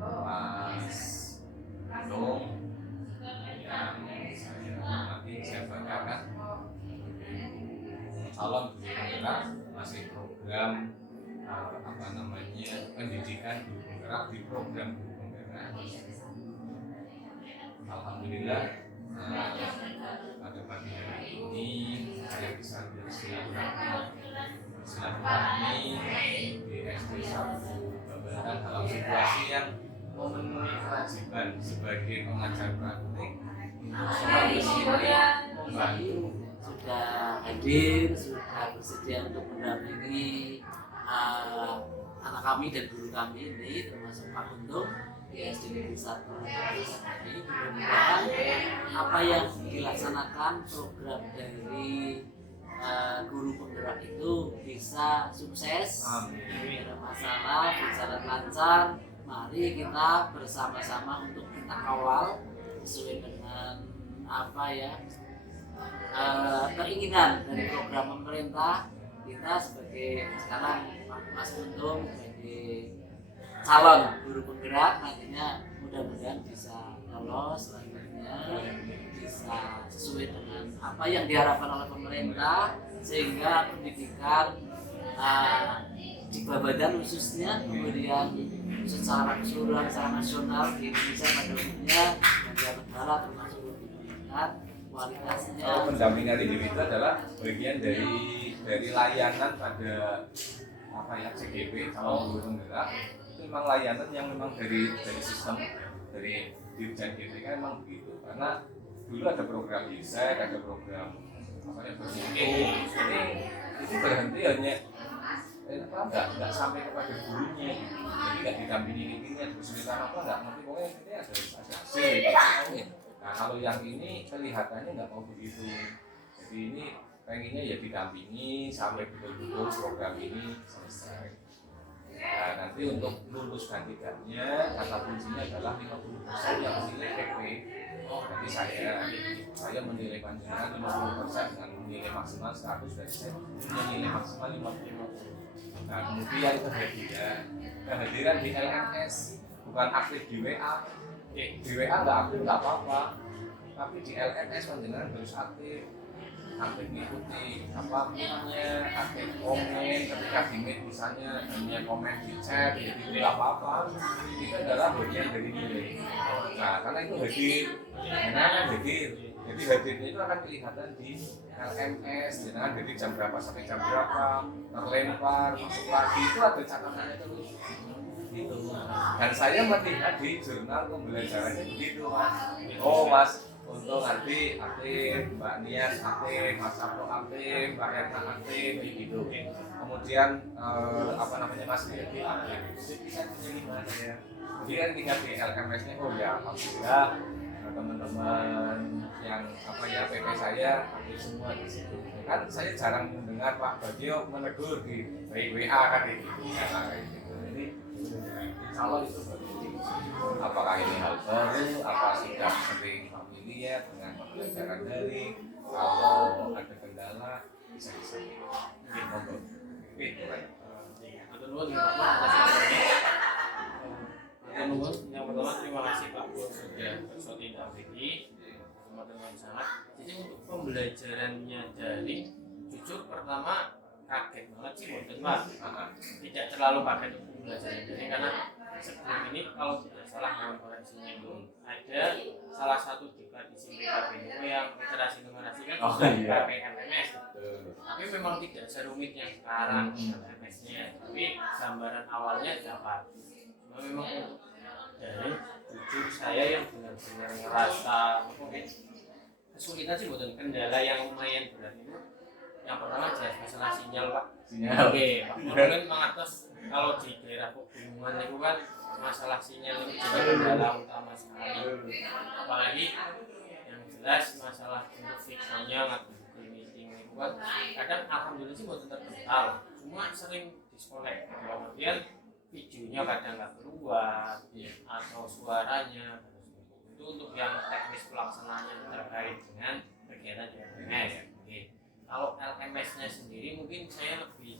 Mas Dong yang saya hormati, saya banggakan calon guru penggerak masih program pendidikan guru penggerak di program guru penggerak. Alhamdulillah pada pagi hari ini saya bisa bersilaturahmi di SD 1 Babakan dalam situasi yang memenuhi kewajiban sebagai pengajar praktik selalu membantu. Sudah hadir, sudah bersedia untuk mendampingi anak kami dan guru kami ini, termasuk Pak Untung di SD Negeri 1 ini. Mudah-mudahan apa yang dilaksanakan program dari guru penggerak itu bisa sukses, tidak ada masalah, berjalan lancar. Mari kita bersama-sama untuk kita kawal sesuai dengan keinginan dari program pemerintah. Kita sebagai sekarang Mas Untung sebagai calon guru penggerak, nantinya mudah-mudahan bisa lolos, selanjutnya bisa sesuai dengan apa yang diharapkan oleh pemerintah, sehingga pendidikan di Babadan khususnya, kemudian secara keseluruhan, secara nasional di Indonesia pada umumnya dan Jawa Tenggara termasuk lebih meningkat kualitasnya. Pendampingan individu adalah bagian dari layanan pada CGP calon guru penggerak. Itu memang layanan yang memang dari sistem dari Dirjen GPK memang begitu, karena dulu ada program ISEK, ada program bermutu, itu berhenti hanya nggak sampai kepada gurunya, jadi nggak didampingi ini kesulitan nggak ngerti, pokoknya ini ada hasil gitu. Nah kalau yang ini kelihatannya nggak mau begitu, jadi ini pengennya ya didampingi sampai betul-betul program ini selesai. Nah nanti untuk lulus dan tidaknya kata kuncinya adalah 50% yang menilai PP. Nanti saya menilai panjangan 50% dengan nilai maksimal 100 dari saya punya nilai maksimal 50. Nah kemudian kehadiran di LMS, bukan aktif di WA. Di WA nggak aktif nggak apa-apa, tapi di LMS panjangan harus aktif mengikuti aktif komen ketika di meet, misalnya hanya komen di chat, jadi tidak apa-apa, itu adalah bagian dari nilai. Nah karena itu hadir, jadi hadirnya itu akan kelihatan di LMS, jangan dari jam berapa sampai jam berapa, terlempar, masuk lagi, itu ada catatannya terus gitu. Dan saya melihat di jurnal pembelajarannya begitu, Mas. Oh Mas Untung aktif, Mbak Nias aktif, Mas Sabto aktif, Mbak Erna aktif, gitu. Kemudian Mas Yadi aktif. Itu kan gimana ya? Jadi kan tinggal di LMS-nya, oh ya alhamdulillah teman-teman yang PP saya aktif semua di situ. Kan saya jarang mendengar Pak Bagio menegur di WA kan gitu. Jadi calon itu berbeda. Apakah ini hal baru? Apa sudah sering familiar dengan pembelajaran daring? Kalau ada kendala bisa disampaikan. Itu kan. Yang pertama terima kasih Pak Bos sudah bersolidaritas teman-teman sangat. Jadi untuk pembelajarannya daring, jujur pertama kaget banget sih Pak. Tidak terlalu kaget untuk pembelajaran daring karena sebelum ini kalau tidak salah mohon koreksinya itu ada salah satu diklat di PKBNU yang literasi numerasi kan PMMS. Tapi memang tidak serumit yang sekarang PMMS-nya, tapi gambaran awalnya dapat. Memang dari jujur saya yang benar-benar ngerasa kesulitan sih, bukan kendala yang lumayan berat itu. Yang pertama jelas masalah sinyal Pak. Oke, Pak. Mungkin mengatas kalau di daerah pegunungan itu kan masalah sinyal itu jadi kendala utama sekali. Apalagi yang jelas masalah untuk videonya atau meeting itu kan kadang alhamdulillah sih buat terkenal, cuma sering disconnect. Kemudian videonya kadang nggak keluar atau suaranya itu untuk yang teknis pelaksanaannya terkait dengan kegiatan LMS. Kalau LMS-nya sendiri mungkin saya lebih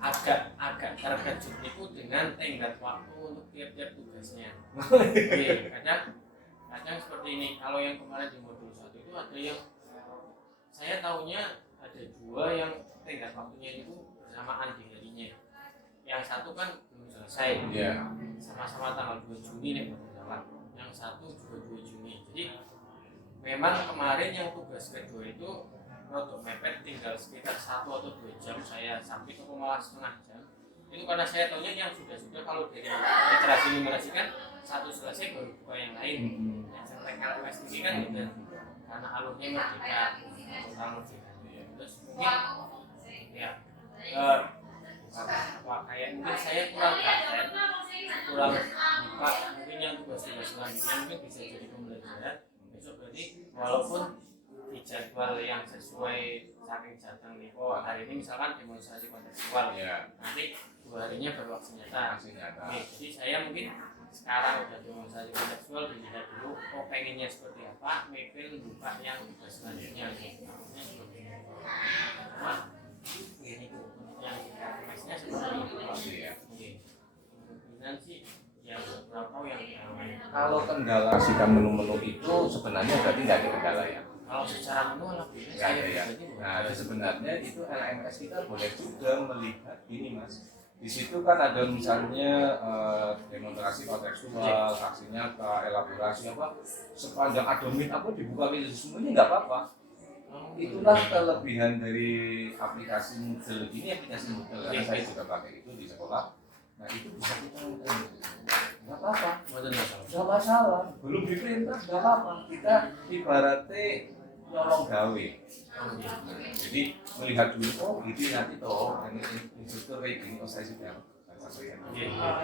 agak terkejut itu dengan tenggat waktu untuk tiap-tiap tugasnya. Oke, kadang seperti ini. Kalau yang kemarin di modul 1 itu ada yang saya tahunya ada 2 yang tenggat waktunya itu bersamaan di harinya. Yang satu kan belum selesai, sama-sama tanggal 2 Juni nih berjalan. Yang satu juga 2 Juni. Jadi memang kemarin yang tugas kedua itu untuk mepet tinggal sekitar 1 atau 2 jam saya sampai ke malah setengah jam. Itu karena saya tahunya yang sudah kalau dari literasi numerasi kan satu selesai baru buka yang lain. Yang tentang LMS ini kan udah karena alurnya merdeka, total merdeka. Terus mungkin ya kayak mungkin saya kurang buka mungkin yang tugas-tugas selanjutnya mungkin bisa jadi pembelajaran besok. Berarti walaupun di jadwal yang sesuai saking jateng nih, hari ini misalkan demonstrasi kontekstual nanti 2 harinya baru aksi nyata. Jadi saya mungkin sekarang udah demonstrasi kontekstual dilihat dulu pengennya seperti apa, mepil buka yang tugas selanjutnya ini yang tugasnya seperti itu ya. Kemungkinan sih yang berapa yang Kalau kendala sidang menu-menu itu sebenarnya berarti nggak ada kendala ya? kalau secara menu alhamdulillah Nggak ada saya ya. pribadi Nah, sebenarnya itu LMS kita boleh juga melihat ini mas. Di situ kan ada misalnya demonstrasi kontekstual, saksi nyata, elaborasi apa, sepanjang admin apa dibuka itu semuanya nggak apa-apa. Itulah kelebihan dari aplikasi Moodle ini, aplikasi Moodle karena saya juga pakai itu di sekolah. Nah itu bisa kita nggak apa-apa, nggak masalah. Belum diperintah nggak apa-apa. Kita ibaratnya nyolong gawe. Jadi melihat dulu, oh ini nanti toh ini instruktur kayak gini, oh saya sudah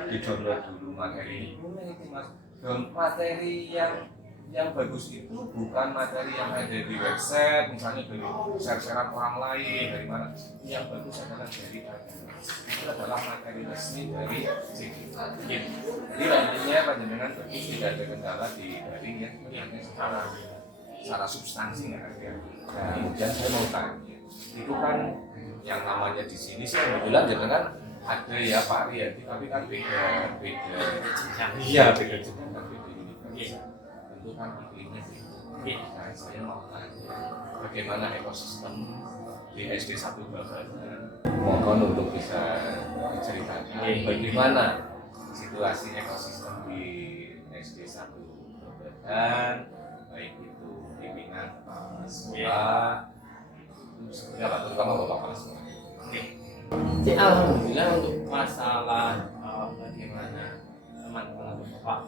di download dulu materi ini mas. Dan materi yang bagus itu bukan materi yang ada di website, misalnya dari share-sharean orang lain, dari mana. Yang bagus adalah dari itu adalah materi resmi dari CGI. Jadi intinya panjenengan bagus, tidak ada kendala di daring ya, secara substansi nggak ada. Nah, kemudian saya mau tanya, itu kan yang namanya di sini sih kebetulan jenengan ada ya Pak Riyadi, tapi kan beda iya beda jenjang, beda universitas. Tentu kan iklimnya beda. Nah, saya mau tanya, bagaimana ekosistem di SD 1 Babakan? Mohon untuk bisa diceritakan bagaimana situasi ekosistem di SD 1 Babakan, baik itu pimpinan sekolah, ya Pak, terutama Bapak semua. Jadi alhamdulillah untuk masalah bagaimana teman-teman atau Bapak,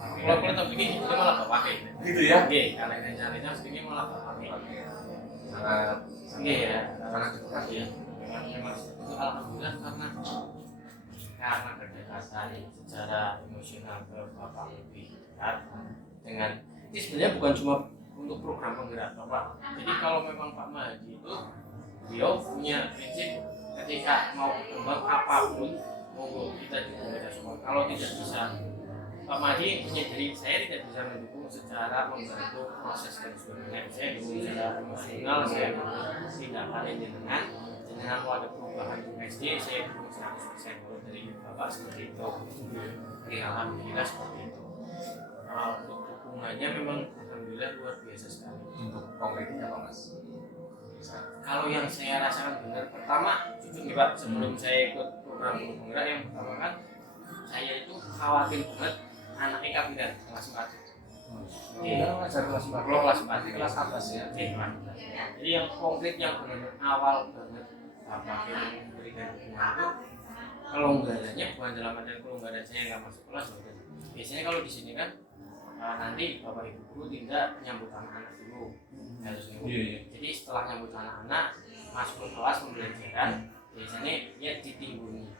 kalau boleh tahu begini, itu malah Bapak Gitu ya? Oke, karena rencananya segini malah Bapak Sangat ya, sangat dekat ya. memang itu alhamdulillah karena kedekatan secara emosional ke Bapak lebih dekat dengan ini sebenarnya bukan cuma untuk program penggerak Bapak. Jadi kalau memang Pak Mahdi itu beliau punya prinsip ketika mau berkembang apapun monggo kita dukung kita semua. Kalau tidak bisa Pak Mahdi punya diri saya tidak bisa mendukung secara membantu proses dan sebagainya. Saya dukung secara emosional, saya dukung tindakan yang dengan mau ada perubahan di SD saya dukung 100% kalau dari Bapak seperti itu. Alhamdulillah seperti itu. Untuk dukungannya memang alhamdulillah luar biasa sekali. Untuk konkretnya apa mas? Kalau yang saya rasakan benar, pertama jujur nih Pak, sebelum saya ikut program penggerak yang pertama kan saya itu khawatir banget anak kabinet kelas 4. Ngajar kelas 4. Kalau kelas 4 di kelas atas ya. Jadi yang konkret yang benar awal banget Bapak yang memberikan dukungan itu kelonggarannya bukan dalam artian kelonggaran saya nggak masuk kelas. Biasanya kalau di sini kan nanti Bapak Ibu guru tidak nyambut anak-anak dulu. Jadi setelah nyambut anak-anak masuk ke kelas pembelajaran biasanya ya ditimbuni.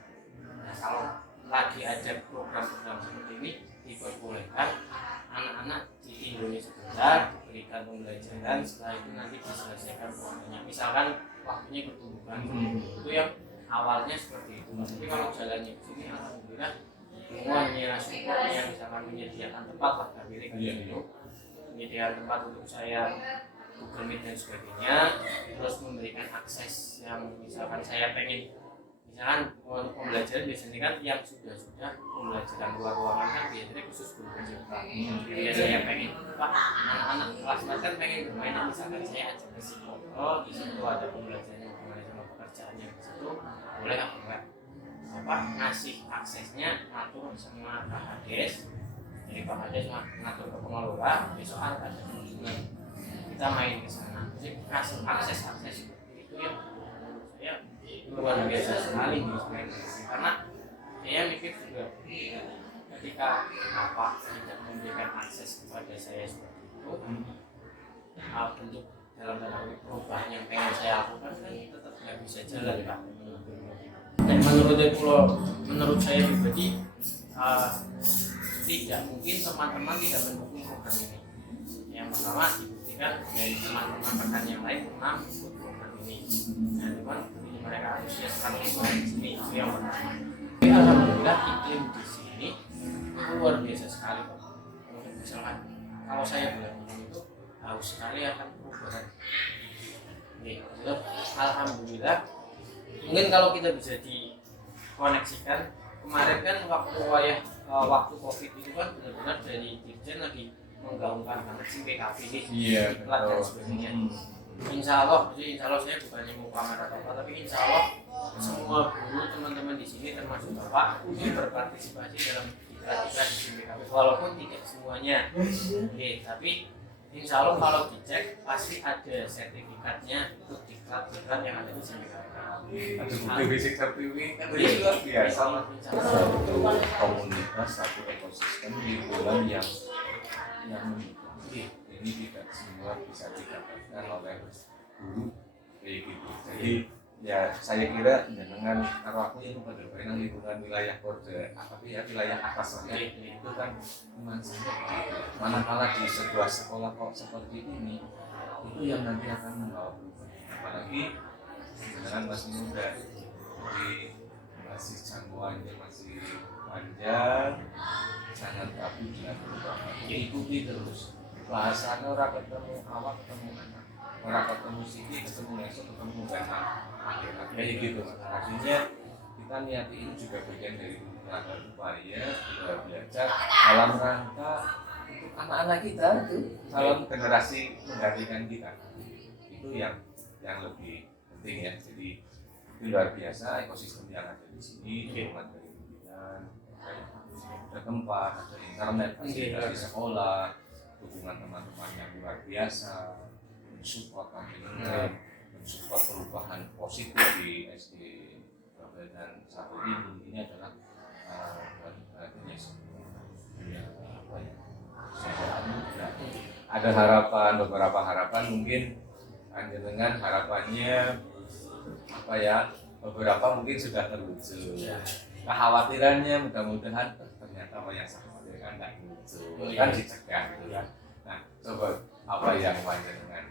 Nah kalau lagi ada program-program seperti ini diperbolehkan anak-anak ditimbuni sebentar, diberikan pembelajaran, setelah itu nanti diselesaikan programnya. Misalkan waktunya pertumbuhan itu yang awalnya seperti itu. Tapi kalau jalannya ke sini alhamdulillah semuanya supportnya misalkan menyediakan tempat lah kami dulu menyediakan tempat untuk saya Google Meet dan sebagainya, terus memberikan akses yang misalkan saya pengen misalkan untuk pembelajaran biasanya kan yang sudah pembelajaran luar ruangan kan biasanya khusus guru kecil Pak. Jadi saya pengen Pak, anak-anak kelas kan pengen bermain, misalkan saya ajak ke psikolog, di situ ada pembelajaran hubungannya sama pekerjaannya di situ, boleh apa ngasih aksesnya ngatur sama Pak Hades. Jadi Pak Hades ngatur ke pengelola, besok ada kunjungan kita main ke sana. Jadi kasih akses itu yang menurut saya luar biasa sekali di karena saya mikir juga ketika Bapak tidak memberikan akses kepada saya seperti itu, untuk dalam tanda kutip perubahan yang pengen saya lakukan kan tetap nggak bisa jalan Pak. Dan menurut saya pribadi tidak mungkin teman-teman tidak mendukung program ini. Yang pertama dibuktikan dari teman-teman rekan yang lain pernah ikut program ini. Nah, cuman mereka antusias sekali di sini itu yang pertama. Tapi alhamdulillah iklim di sini itu luar biasa sekali Pak. Misalkan kalau saya bilang itu haus sekali akan perubahan. Jadi alhamdulillah. Mungkin kalau kita bisa dikoneksikan kemarin kan waktu COVID itu kan benar-benar dari Dirjen lagi menggaungkan banget sih PKP ini, iklan dan sebagainya. Insya Allah saya bukannya mau pamer atau apa, tapi insya Allah semua guru teman-teman di sini termasuk Bapak berpartisipasi dalam iklan di PKP walaupun tidak semuanya. Tapi insya Allah kalau dicek pasti ada sertifikatnya untuk iklan yang ada di PKP. Ada bukti fisik sertifikat itu luar biasa. Satu komunitas, satu ekosistem lingkungan yang ini tidak semua bisa didapatkan oleh guru kayak gitu. Jadi ya saya kira dengan kalau aku yang pada bermain lingkungan wilayah kode wilayah atas itu kan manakala di sebuah sekolah kok seperti ini itu yang nanti akan membawa perubahan. Apalagi dengan masih muda, jadi masih jangkauannya masih panjang, jangan takut dengan perubahan. Ikuti terus. Bahasanya orang ketemu awak ketemu anak, orang ketemu sini ketemu besok ketemu besok. Kayak gitu. Artinya kita niati ini juga bagian dari upaya belajar dalam rangka untuk anak-anak kita itu dalam generasi menggantikan kita. Itu yang lebih penting ya. Jadi itu luar biasa ekosistem yang ada di sini, dukungan dari pimpinan, ada tempat, ada internet, fasilitas di sekolah, dukungan teman-teman yang luar biasa, mensupport pembinaan, mensupport perubahan positif di SD Babel dan satu ini adalah ada harapan, beberapa harapan mungkin dengan harapannya beberapa mungkin sudah terwujud. Kekhawatirannya mudah-mudahan ternyata apa yang saya khawatirkan tidak muncul, kan dicegah gitu kan. Nah, coba apa yang dengan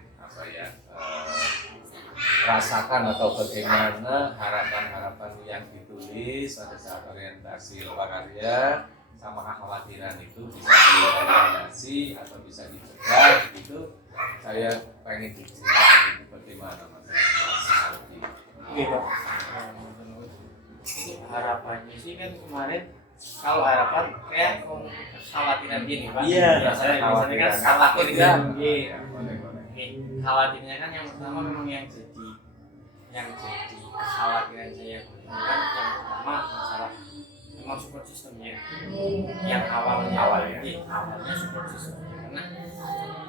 rasakan atau bagaimana harapan-harapan yang ditulis pada saat orientasi lokakarya sama kekhawatiran itu bisa dieliminasi atau bisa dicegah gitu. Saya pengen diceritakan bagaimana Mas Aldi. Gitu. Itu harapannya sih kan kemarin kalau harapan kayak kekhawatiran gini Pak. Iya, biasanya kan khawatirnya khawatirnya kan yang pertama memang yang jadi kekhawatiran saya kan yang pertama masalah memang support sistemnya yang awalnya support sistemnya karena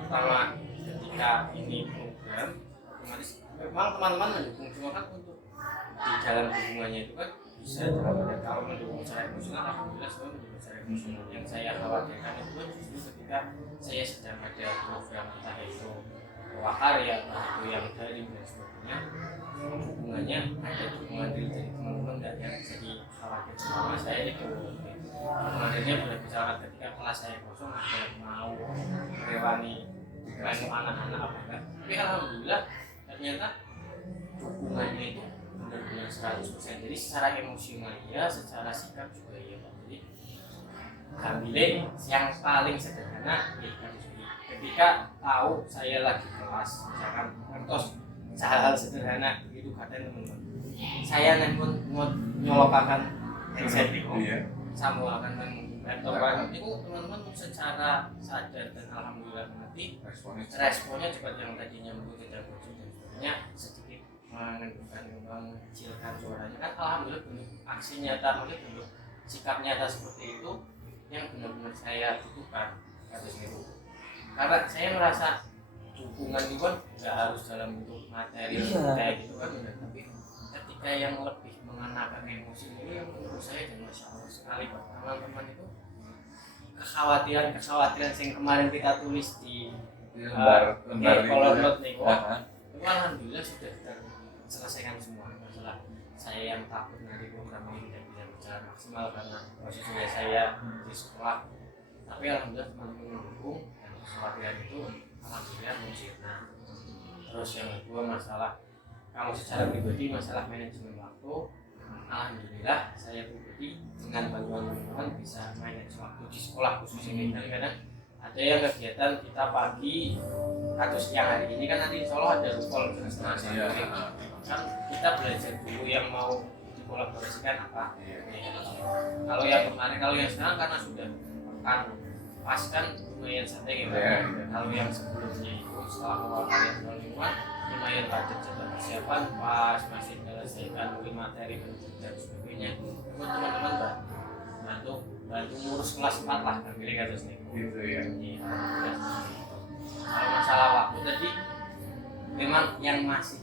pertama ketika ini program otomatis memang teman-teman mendukung cuma kan untuk di dalam dukungannya itu kan bisa kalau mendukung secara emosional alhamdulillah semua mendukung secara emosional. Yang saya khawatirkan itu justru ketika saya sedang ada program entah itu wakarya atau itu yang daring dan sebagainya hubungannya ada dukungan dari teman-teman dan yang jadi khawatir sama saya itu kemarinnya boleh bicara ketika kelas saya kosong ada yang mau melewani anak-anak apa enggak, tapi alhamdulillah ternyata dukungannya itu benar-benar 100%. Jadi secara emosional ya, secara sikap juga ya Pak. Jadi ambilnya yang paling sederhana ketika tahu saya lagi kelas misalkan kantos hal-hal sederhana begitu kadang teman-teman saya nek pun nyolokakan headset itu Iya. sambungaken teng laptop kan itu teman-teman secara sadar dan alhamdulillah mengerti responnya cepat, yang tadinya mungkin tidak bocor dan sebagainya sedikit mengecilkan suaranya kan alhamdulillah bentuk aksi nyata, maksudnya bentuk sikap nyata seperti itu yang benar-benar saya butuhkan kasus itu. Karena saya merasa dukungan itu kan nggak harus dalam bentuk materi kayak gitu kan, tapi ketika yang lebih mengenakan emosi ini yang menurut saya dan masya Allah sekali Pak, teman-teman itu kekhawatiran yang kemarin kita tulis di lembar kolom note nih itu. itu alhamdulillah sudah terselesaikan semua masalah saya yang takut nanti program ini tidak bisa berjalan maksimal karena posisinya saya di sekolah, tapi alhamdulillah teman-teman mendukung dan kekhawatiran itu alhamdulillah musirna. Terus yang kedua masalah kalau secara pribadi masalah manajemen waktu, alhamdulillah saya pribadi dengan bantuan teman-teman bisa manage waktu di sekolah khususnya. Kadang-kadang ada yang kegiatan kita pagi atau siang, hari ini kan nanti insya Allah ada rukol setengah kan kita belajar dulu yang mau dikolaborasikan apa. Kalau yang kemarin, kalau yang sekarang karena sudah kan pas kan lumayan santai gitu. Kalau yang sebelumnya itu setelah awal kalian lingkungan lumayan padat jadwal persiapan, pas masih menyelesaikan mungkin materi dan sebagainya, itu teman-teman bantu ngurus kelas 4 lah kan pilih atas nih Gitu ya. Kalau masalah waktu tadi memang yang masih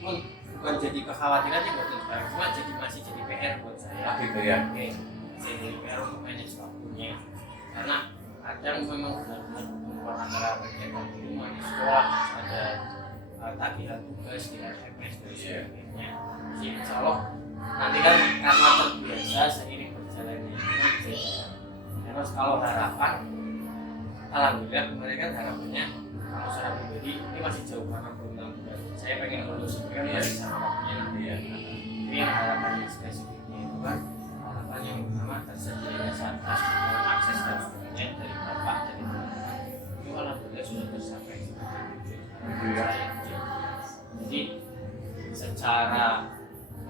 pun bukan jadi kekhawatiran ya buat saya, cuma masih jadi PR buat saya. Gitu ya. Oke, jadi PR untuk manage waktunya karena kadang memang benar-benar antara kegiatan di rumah di sekolah ada tagihan tugas di SMS dan sebagainya. Jadi insya Allah nanti kan karena terbiasa seiring berjalannya itu terus kalau harapan alhamdulillah kemarin kan harapannya kalau secara pribadi ini masih jauh karena belum 6 bulan saya pengen lulus kan masih sama waktunya nanti ya. Ini yang harapannya spesifiknya itu kan harapan yang pertama tersedianya satgas akses dan sebagainya dari bapak dari teman-teman itu alhamdulillah sudah tercapai seperti itu ya. Jadi secara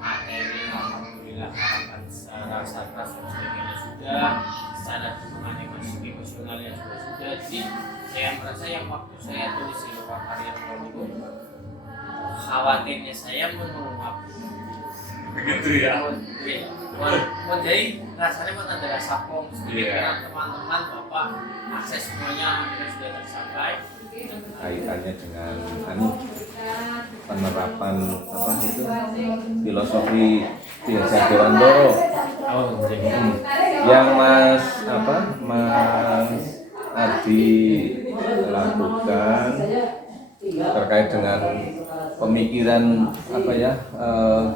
materi alhamdulillah harapan secara satgas dan sebagainya sudah, secara dukungan emosionalnya juga sudah. Jadi saya merasa yang waktu saya tulis di luar karya itu khawatirnya saya menguap Begitu ya. jadi rasanya pun ada rasa plong sedikit karena teman-teman bapak akses semuanya akhirnya sudah tercapai. Kaitannya dengan penerapan apa itu filosofi Biasa Dewantoro yang Mas Adi lakukan terkait dengan pemikiran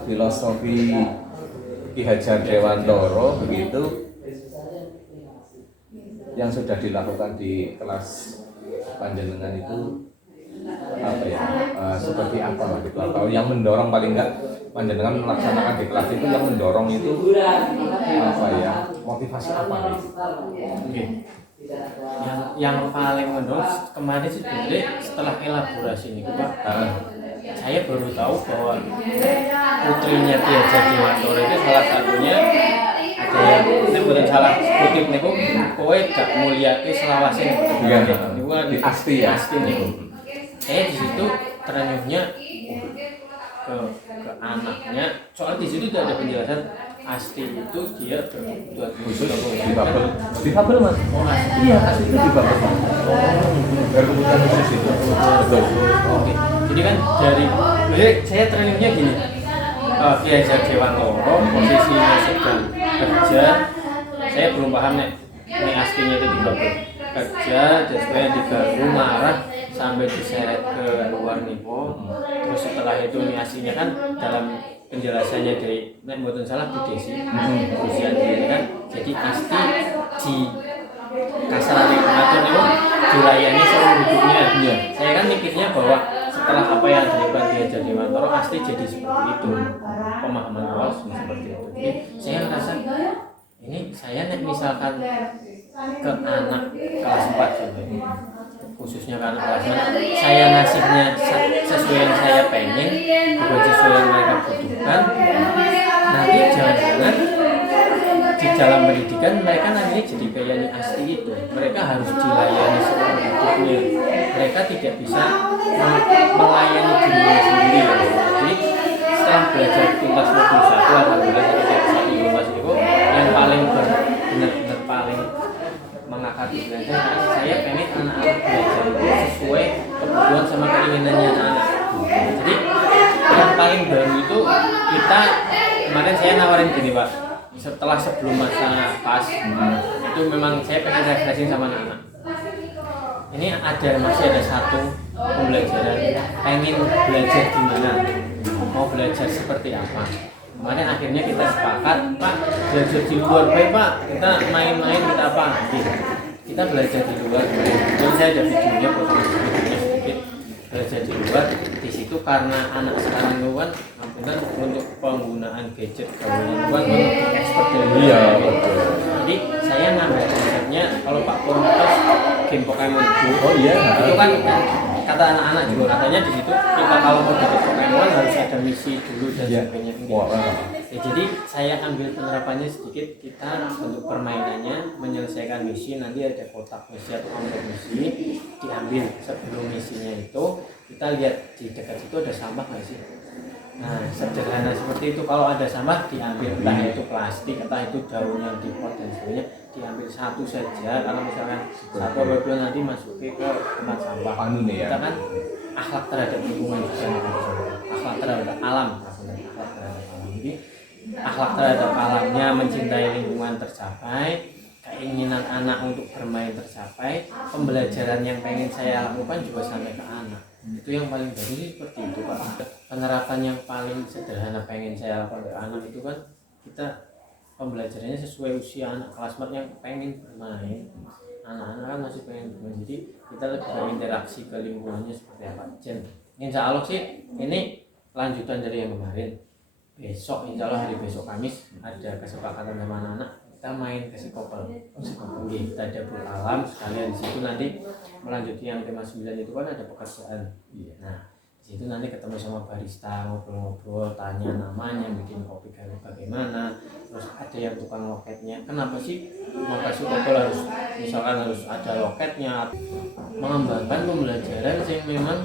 filosofi Ki Hajar Dewantoro begitu yang sudah dilakukan di kelas panjenengan itu seperti apa Mas atau yang mendorong paling enggak panjenengan melaksanakan di kelas itu yang mendorong itu motivasi apa nih? Okay. Yang paling mendorong kemarin sih sebenarnya setelah elaborasi ini Pak, saya baru tahu bahwa putrinya Ki Hajar Dewantoro itu salah satunya ada yang ini bukan salah kutip nih kowe gak mulyake selawase niku di Asti ya. Asti niku. Saya di situ terenyuhnya ke anaknya, soal di situ ada penjelasan Asti itu dia berkebutuhan khusus difabel Mas. Iya, Asti itu difabel. Berkebutuhan khusus itu. Betul. Oke. Jadi kan jadi saya trainingnya gini. Ki Hajar Dewantoro posisinya sedang kerja. Saya belum paham nih. Ini Astinya itu difabel. Kerja dan supaya diganggu marah sampai diseret ke luar nipo. Terus setelah itu ini Astinya kan dalam penjelasannya dari nek mboten salah Bu Desi usia dia kan jadi Asti di kasarane pengatur niku dilayani seumur hidupnya. Saya kan mikirnya bahwa setelah apa yang dilakukan Ki Hajar Dewantoro Asti jadi seperti itu, pemahaman awal seperti itu. Jadi saya merasa ini saya nek misalkan ke anak kelas 4 contohnya khususnya ke anak klasmen, saya ngasihnya sesuai yang saya pengen, bukan sesuai yang mereka butuhkan. Nanti jangan-jangan di dalam pendidikan mereka nanti jadi kayak yang asli itu. Mereka harus dilayani seluruh hidupnya. Mereka tidak bisa melayani dirinya sendiri. Jadi setelah belajar tuntas modul 1, alhamdulillah saya jadi satu tuntas itu yang paling benar-benar paling mengakali belajar. Saya pengen anak-anak belajar itu sesuai kebutuhan sama keinginannya anak-anak. Jadi yang paling baru itu kita kemarin saya nawarin gini Pak, setelah sebelum masa PAS itu memang saya pengen refreshing sama anak-anak. Ini masih ada satu pembelajaran, pengen belajar di mana, mau belajar seperti apa. Kemarin akhirnya kita sepakat, Pak, belajar di luar baik Pak, kita main-main kita apa? Kita belajar di luar. Dan saya ada videonya, videonya sedikit belajar di luar. Di situ karena anak sekarang itu kan benar untuk penggunaan gadget kawan kan expert dari Iya, betul. Jadi saya ngambil konsepnya kalau Pak Pur terus game Pokemon Go. Oh iya. Itu kan kata anak-anak juga katanya di situ kita kalau mau dapat Pokemon harus ada misi dulu dan sebagainya. Ya, jadi saya ambil penerapannya sedikit, kita untuk permainannya menyelesaikan misi, nanti ada kotak misi atau amplop misi diambil. Sebelum misinya itu kita lihat di dekat situ ada sampah nggak sih. Nah sederhana seperti itu, kalau ada sampah diambil, entah itu plastik, entah itu daun yang dipot dan sebagainya, diambil satu saja. Kalau misalkan satu atau dua nanti masukin ke tempat sampah. Kita kan akhlak terhadap lingkungan juga, akhlak terhadap alam. Jadi akhlak terhadap alamnya, mencintai lingkungan tercapai, keinginan anak untuk bermain tercapai, pembelajaran yang pengen saya lakukan juga sampai ke anak. Itu yang paling bagus sih seperti itu Pak. Penerapan yang paling sederhana pengen saya lakukan ke anak itu kan kita pembelajarannya sesuai usia anak kelas 4 yang pengen bermain. Anak-anak kan masih pengen bermain, jadi kita lebih berinteraksi ke lingkungannya seperti apa. Insya Allah sih ini lanjutan dari yang kemarin. Besok insya Allah hari besok Kamis ada kesepakatan sama anak-anak kita main ke Sikopel. Kita ada alam sekalian di situ nanti melanjuti yang tema 9 itu kan ada pekerjaan. Nah di situ nanti ketemu sama barista, ngobrol-ngobrol, tanya namanya, bikin kopi kayak bagaimana. Terus ada yang tukang loketnya. Kenapa sih mau ke Sikopel harus misalkan harus ada loketnya? Mengembangkan pembelajaran yang memang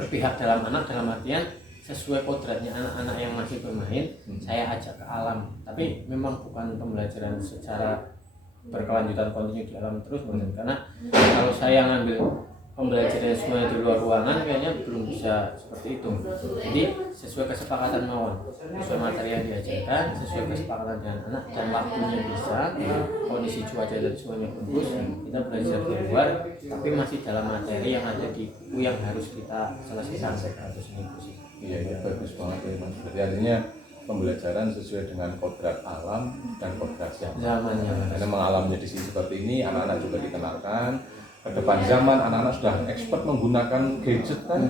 berpihak dalam anak, dalam artian sesuai kodratnya anak-anak yang masih bermain, saya ajak ke alam. Tapi memang bukan pembelajaran secara berkelanjutan kontinu di alam terus, karena kalau saya ngambil pembelajaran semuanya di luar ruangan kayaknya belum bisa seperti itu. Jadi sesuai kesepakatan mawon, sesuai materi yang diajarkan, sesuai kesepakatan dengan anak dan waktunya bisa, kondisi cuaca dan semuanya bagus, kita belajar di luar tapi masih dalam materi yang ada di buku yang harus kita selesaikan harus ini. Iya, bagus banget ya Mas. Berarti artinya pembelajaran sesuai dengan kodrat alam dan kodrat zaman. Karena memang alamnya di sini seperti ini, anak-anak juga dikenalkan. Ke depan zaman anak-anak sudah expert menggunakan gadget kan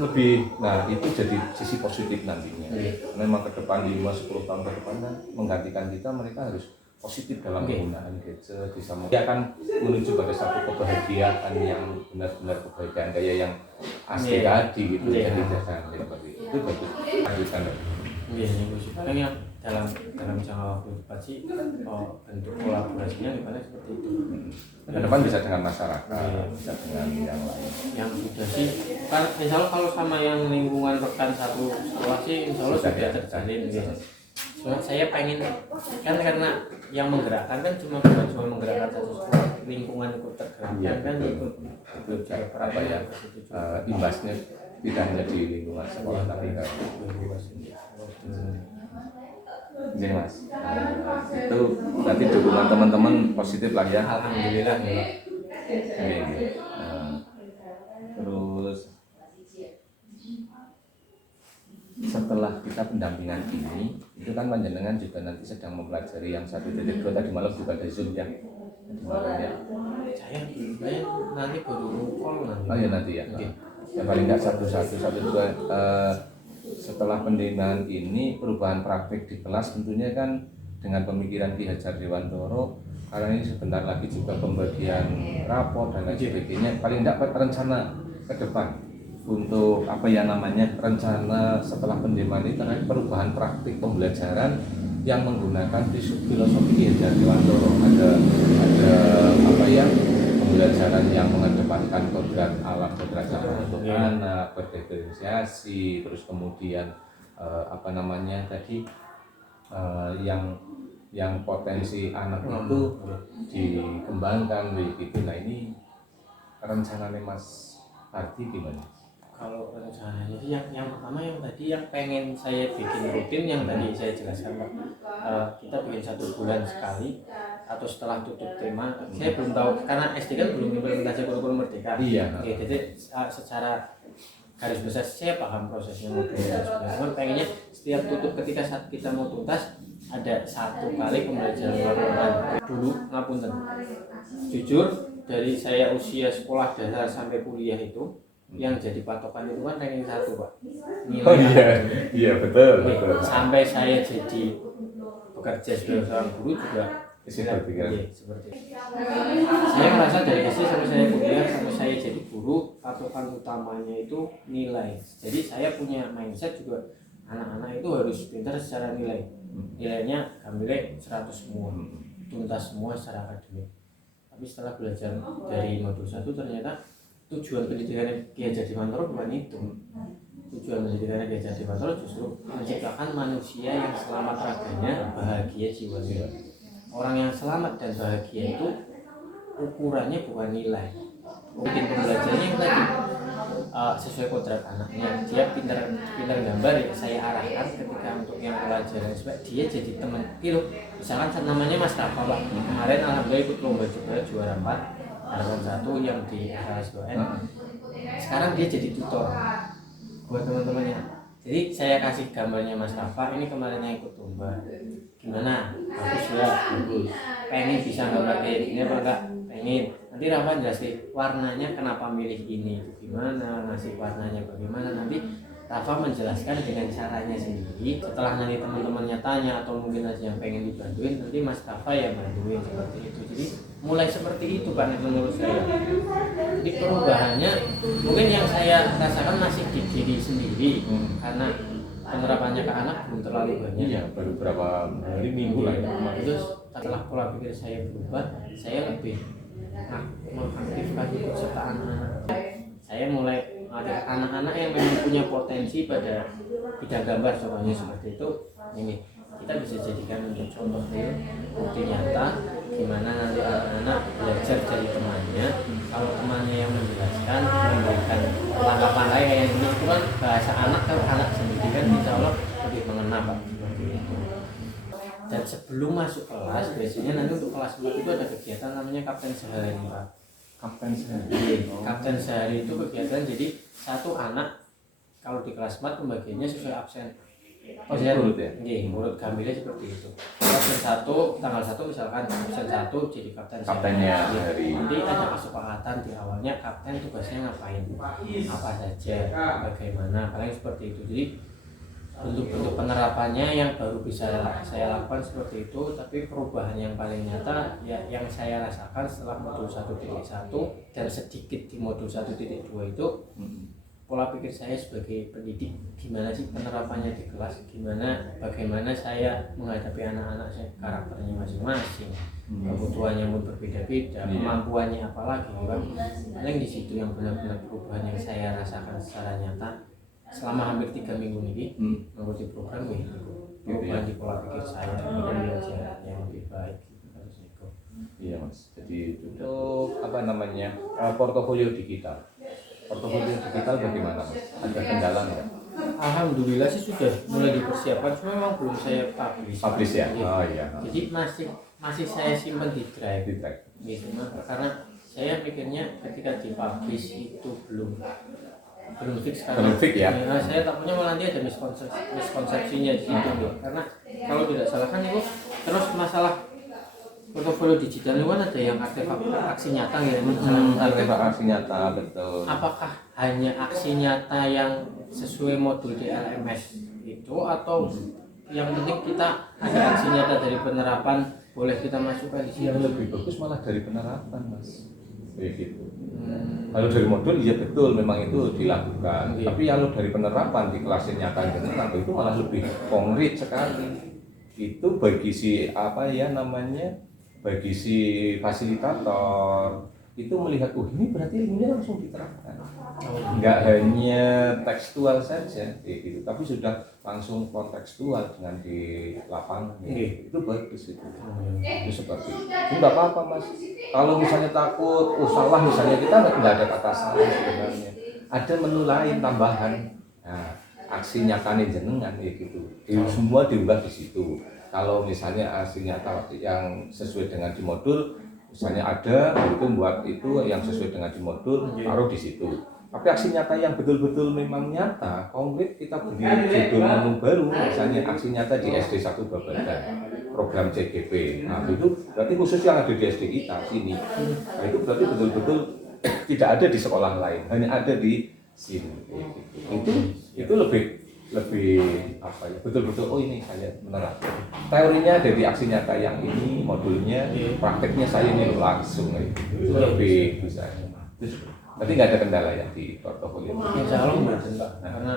lebih, nah itu jadi sisi positif nantinya. Memang ke depan 5-10 tahun ke depan kan menggantikan kita, mereka harus positif dalam penggunaan gadget, bisa dia akan menuju pada satu kebahagiaan yang benar-benar kebahagiaan kayak yang asli tadi gitu. Jadi jangan seperti itu bagus. Lanjutkan. Kan yang dalam jangka waktu dekat sih bentuk kolaborasinya gimana seperti itu. Ke depan bisa dengan masyarakat, bisa dengan yang lain. Yang sudah sih kan insya Allah kalau sama yang lingkungan rekan satu sekolah sih insya Allah sudah terjalin gitu. Soalnya saya pengen kan karena yang menggerakkan kan cuma menggerakkan satu sekolah, lingkungan ikut tergerakkan kan ikut apa ya imbasnya tidak hanya di lingkungan sekolah tapi ke ini Mas. Itu berarti dukungan teman-teman positif lah ya. Alhamdulillah ya. Terus setelah kita pendampingan ini, itu kan panjenengan juga nanti sedang mempelajari yang 1.2 tadi malam juga ada Zoom ya. Tadi malam ya. Saya nanti baru call nanti. Oh ya nanti ya. Ya paling nggak 1.1, 1.2 setelah pendampingan ini perubahan praktik di kelas tentunya kan dengan pemikiran Ki Hajar Dewantara, karena ini sebentar lagi juga pembagian rapor dan lain sebagainya, paling dapat rencana ke depan untuk apa ya namanya, rencana setelah penerimaan ini terkait perubahan praktik pembelajaran yang menggunakan filosofi Ki Hajar Dewantara. Ada apa ya, pembelajaran yang mengedepankan kodrat alam, kodrat zaman untuk anak, berdiferensiasi, terus kemudian apa namanya tadi, yang potensi anak itu dikembangkan begitu. Nah ini rencananya Mas Hardi gimana? Kalau rencananya sih yang pertama yang tadi yang pengen saya bikin rutin yang tadi saya jelaskan Pak, kita bikin 1 bulan sekali atau setelah tutup tema. Saya belum tahu karena SD kan belum implementasi kurikulum merdeka. Iya. Oke, jadi secara garis besar saya paham prosesnya modul dan sebagainya. Cuman pengennya setiap tutup ketika saat kita mau tuntas ada 1 kali pembelajaran laporan dulu. Ngapunten, jujur dari saya usia sekolah dasar sampai kuliah itu yang jadi patokan itu kan ranking 1 Pak, nilai. Oh iya betul. Sampai saya jadi bekerja sebagai seorang guru juga seperti kan? Iya, seperti itu. Saya merasa dari SD sampai saya kuliah sampai saya jadi guru, patokan utamanya itu nilai. Jadi saya punya mindset juga anak-anak itu harus pintar secara nilai. Nilainya gambarnya 100 semua, tuntas semua secara akademik. Tapi setelah belajar dari modul 1 ternyata tujuan pendidikan Ki Hajar Dewantara bukan itu. Tujuan pendidikan Ki Hajar Dewantara justru menciptakan manusia yang selamat raganya, bahagia jiwanya. Orang yang selamat dan bahagia itu ukurannya bukan nilai. Bikin pembelajarannya yang tadi sesuai kodrat anaknya, dia pintar gambar ya saya arahkan ketika untuk yang pelajaran supaya dia jadi teman itu. Misalkan namanya Mas Rafa Pak, kemarin alhamdulillah ikut lomba juga juara 4 harapan 1 yang di SBN. Sekarang dia jadi tutor buat teman-temannya. Jadi saya kasih gambarnya Mas Rafa, ini kemarin yang ikut lomba. Gimana? Bagus ya, bagus. Pengen bisa gambar kayak gini apa enggak? Pengen. Nanti Rafa jelasin warnanya kenapa milih ini itu gimana, ngasih warnanya bagaimana. Nanti Rafa menjelaskan dengan caranya sendiri. Setelah nanti teman-temannya tanya atau mungkin ada yang pengen dibantuin, nanti Mas Rafa ya bantuin seperti itu. Jadi mulai seperti itu Pak menurut saya. Jadi perubahannya mungkin yang saya rasakan masih di diri sendiri karena penerapannya ke anak belum terlalu banyak. Iya, baru berapa hari minggu lah ya. Terus setelah pola pikir saya berubah, saya lebih mengaktifkan ikut serta anak-anak. Saya mulai ada anak-anak yang memang punya potensi pada bidang gambar, contohnya seperti itu. Ini kita bisa jadikan untuk contoh real, bukti nyata gimana nanti anak-anak belajar dari temannya. Kalau temannya yang menjelaskan, memberikan langkah-langkah yang ini itu kan bahasa anak, kalau anak sendiri kan insya Allah lebih mengena Pak, seperti itu. Dan sebelum masuk kelas, biasanya nanti untuk kelas 4 itu ada kegiatan namanya Kapten Sehari Pak. Kapten sehari. Kapten Sehari itu kegiatan, jadi 1 anak kalau di kelas 4 pembagiannya sesuai absen. Oh, urut ya? Iya, urut gambarnya seperti itu. Absen 1, tanggal 1 misalkan absen 1 jadi kapten Kaptennya sehari. hari. Nanti ada kesepakatan di awalnya kapten tugasnya ngapain, apa saja, bagaimana, paling seperti itu. Jadi bentuk-bentuk penerapannya yang baru bisa saya lakukan seperti itu, tapi perubahan yang paling nyata ya yang saya rasakan setelah modul 1.1 dan sedikit di modul 1.2 itu pola pikir saya sebagai pendidik, gimana sih penerapannya di kelas, bagaimana saya menghadapi anak-anak saya, karakternya masing-masing, kebutuhannya pun berbeda-beda, kemampuannya apalagi kan. Paling di situ yang benar-benar perubahan yang saya rasakan secara nyata selama hampir 3 minggu ini mengikuti program ini, perubahan di pola pikir saya, pembelajaran yang lebih baik harusnya itu. Iya Mas. Jadi untuk apa namanya, portofolio digital. Portofolio digital bagaimana Mas? Ada kendala nggak? Alhamdulillah sih sudah mulai dipersiapkan, cuma memang belum saya publish ya? Oh iya. Jadi masih saya simpan di drive. Di track. Gitu, karena saya pikirnya ketika dipublish itu belum fix Belum fix ya? Nah, saya takutnya malah nanti ada miskonsepsinya di situ karena kalau tidak salah kan itu terus masalah portofolio digital itu kan ada yang artefak aksi nyata gitu. Artefak aksi nyata, betul. Apakah hanya aksi nyata yang sesuai modul di LMS itu atau yang penting kita ada aksi nyata dari penerapan, boleh kita masukkan di sini. Yang lebih bagus malah dari penerapan, Mas. Kayak gitu. Kalau dari modul ya betul memang itu dilakukan. Iya. Tapi kalau dari penerapan di kelas nyata benar itu malah lebih konkret sekali. Itu bagi si bagi si fasilitator itu melihat, ini berarti ilmunya langsung diterapkan. Nggak hanya tekstual saja, gitu, tapi sudah langsung kontekstual dengan di lapangan. Itu bagus itu. Itu seperti itu. Nggak apa-apa, Mas. Kalau misalnya takut, salah misalnya, kita nggak ada kata salah sebenarnya. Ada menu lain tambahan. Nah, aksi nyatanya jenengan gitu. Semua diunggah di situ. Kalau misalnya aksi nyata yang sesuai dengan di modul, misalnya ada itu buat itu yang sesuai dengan di modul, taruh di situ. Tapi aksi nyata yang betul-betul memang nyata, konkret, kita beri judul menu baru, misalnya aksi nyata di SD 1 Babadan, program CGP. Nah itu berarti khusus yang ada di SD kita sini. Nah itu berarti betul-betul tidak ada di sekolah lain, hanya ada di sini. Itu lebih apa ya, betul-betul ini saya menerapkan. Teorinya dari aksi nyata yang ini, modulnya, prakteknya saya ini langsung itu lebih bisa. Berarti nggak ada kendala ya di portofolio? Insya Allah nggak ada, karena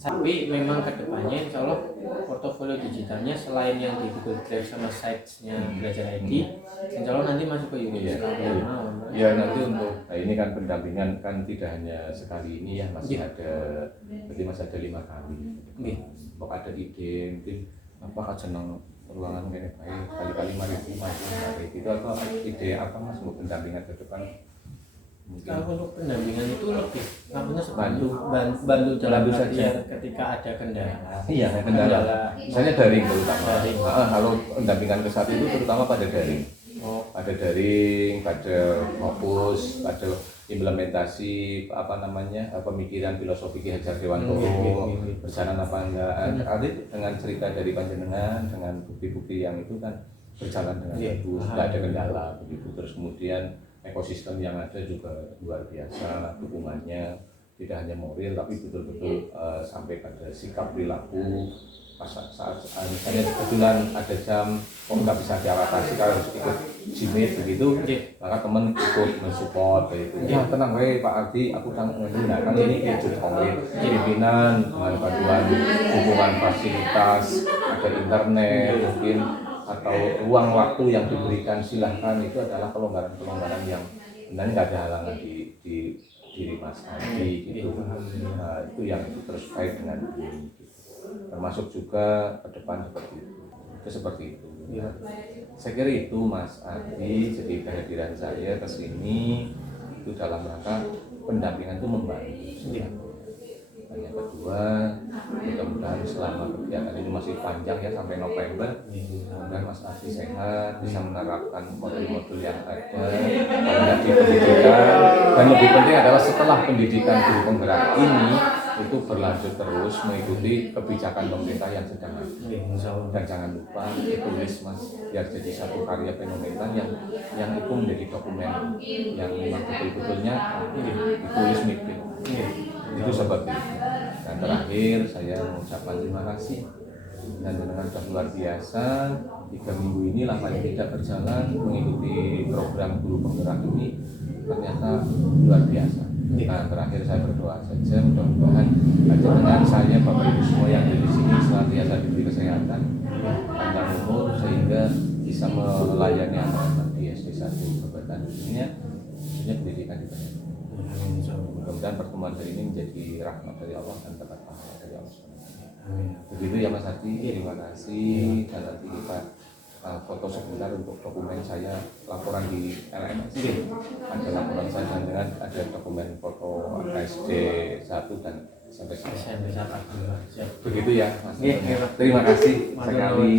tapi memang kedepannya Insya Allah portofolio digitalnya selain yang di Google Drive sama sites-nya Belajar ID, Insya Allah nanti masuk ke UNESCO. Ya nanti untuk, nah ini kan pendampingan kan tidak hanya sekali ini ya, masih ada, berarti masih ada 5 kali. Kalau ada ide mungkin apa jeneng ruangan kayak baik kali-kali mari itu atau ide apa Mas untuk pendampingan ke depan? Kalau untuk pendampingan itu lebih namanya bantu dalam artian ketika ada kendala. Iya, kendala. Misalnya daring terutama. Kalau pendampingan ke satu itu terutama pada daring. Pada daring, pada fokus, pada implementasi pemikiran filosofi Ki Hajar Dewantoro, berjalan apa enggak. Dengan cerita dari panjenengan, dengan bukti-bukti yang itu kan berjalan dengan bagus, tidak ada kendala begitu. Terus kemudian ekosistem yang ada juga luar biasa dukungannya, tidak hanya moral tapi betul-betul sampai pada sikap perilaku. Saat misalnya kebetulan ada jam kok nggak bisa diatasi kalau harus ikut jimit begitu, maka teman ikut mensupport kayak itu. Ya tenang Pak Ardi, aku tanggung nah kan ini ikut konkret pimpinan dengan bantuan hubungan fasilitas, ada internet mungkin atau ruang waktu yang diberikan, silahkan. Itu adalah kelonggaran-kelonggaran yang sebenarnya nggak ada halangan di diri Mas Ardi gitu. Nah, itu yang terus kait dengan ini. Termasuk juga ke depan seperti itu. Ya. Saya kira itu Mas Ardi, jadi kehadiran saya ke sini itu dalam rangka pendampingan itu membantu. Dan yang kedua, mudah-mudahan selama kegiatan ini masih panjang ya sampai November, mudah-mudahan Mas Ardi sehat, bisa menerapkan modul-modul yang ada di pendidikan, dan lebih penting adalah setelah pendidikan guru penggerak ini itu berlanjut terus mengikuti kebijakan pemerintah yang sedang ada. Dan jangan lupa ditulis Mas, biar jadi satu karya fenomenal yang itu menjadi dokumen yang memang betul-betulnya ditulis mikir. Itu seperti itu. Dan terakhir saya mengucapkan terima kasih dan dengan sudah luar biasa 3 minggu ini lah paling tidak berjalan mengikuti program guru penggerak ini ternyata luar biasa. Nah terakhir saya berdoa saja mudah-mudahan dengan saya Bapak Ibu semua yang ada di sini senantiasa diberi kesehatan, panjang umur sehingga bisa melayani anak-anak di SD 1 Babadan dunia pendidikan di banyak. Mudah-mudahan pertemuan hari ini menjadi rahmat dari Allah dan berkat pahala dari Allah. Begitu ya Mas Ardi, terima kasih. Dan nanti kita foto sebentar untuk dokumen saya laporan di LMS. Ada laporan saya dengan ada dokumen foto SD 1 dan sampai SMP 1. Begitu ya Mas. Terima kasih sekali.